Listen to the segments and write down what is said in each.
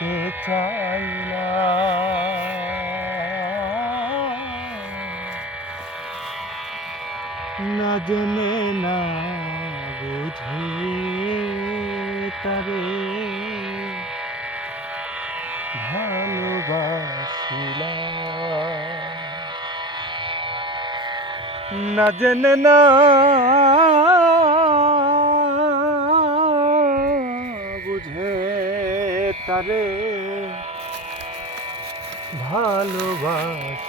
তে চাইলা না। জেনে না বুঝে তারে ভালোবাসিলাম। না জেনে না তারে ভালোবাসিলাম।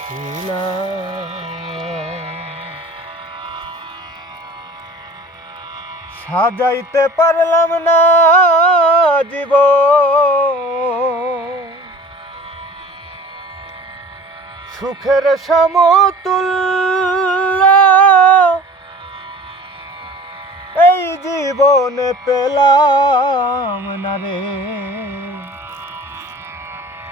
সাজাইতে পারলাম না জীব সুখের সমতুল্য। এই জীবনে পেলাম না রে।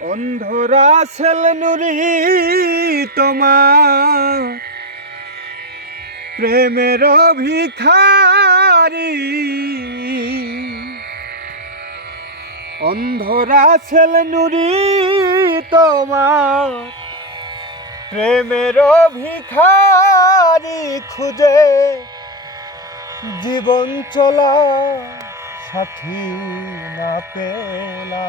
অন্ধরা নুরি তোমার। প্রেমের ভিখারি অন্ধরা নুরি তোমার। প্রেমের ভিখারি খুঁজে জীবন চলা সাথী না পেলা।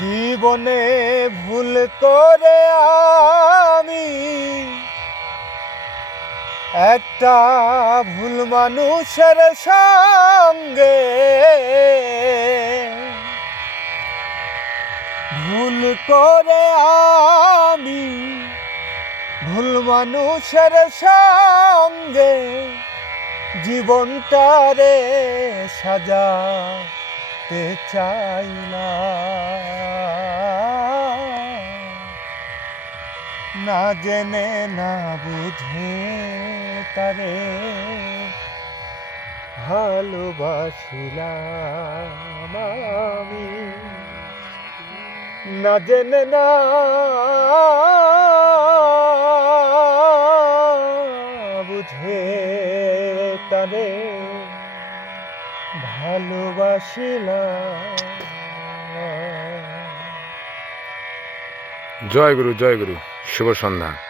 জীবনে ভুল করে আমি একটা ভুল মানুষের সঙ্গে ভুল করে আমি ভুল মানুষের সঙ্গে জীবনটারে সাজাতে চাই না। না জেনে, না বুঝে তারে ভালোবাসিলাম আমি। না জেনে, না বুঝে তারে ভালোবাসিলাম। জয় গুরু জয় গুরু। শুভ সন্ধ্যা।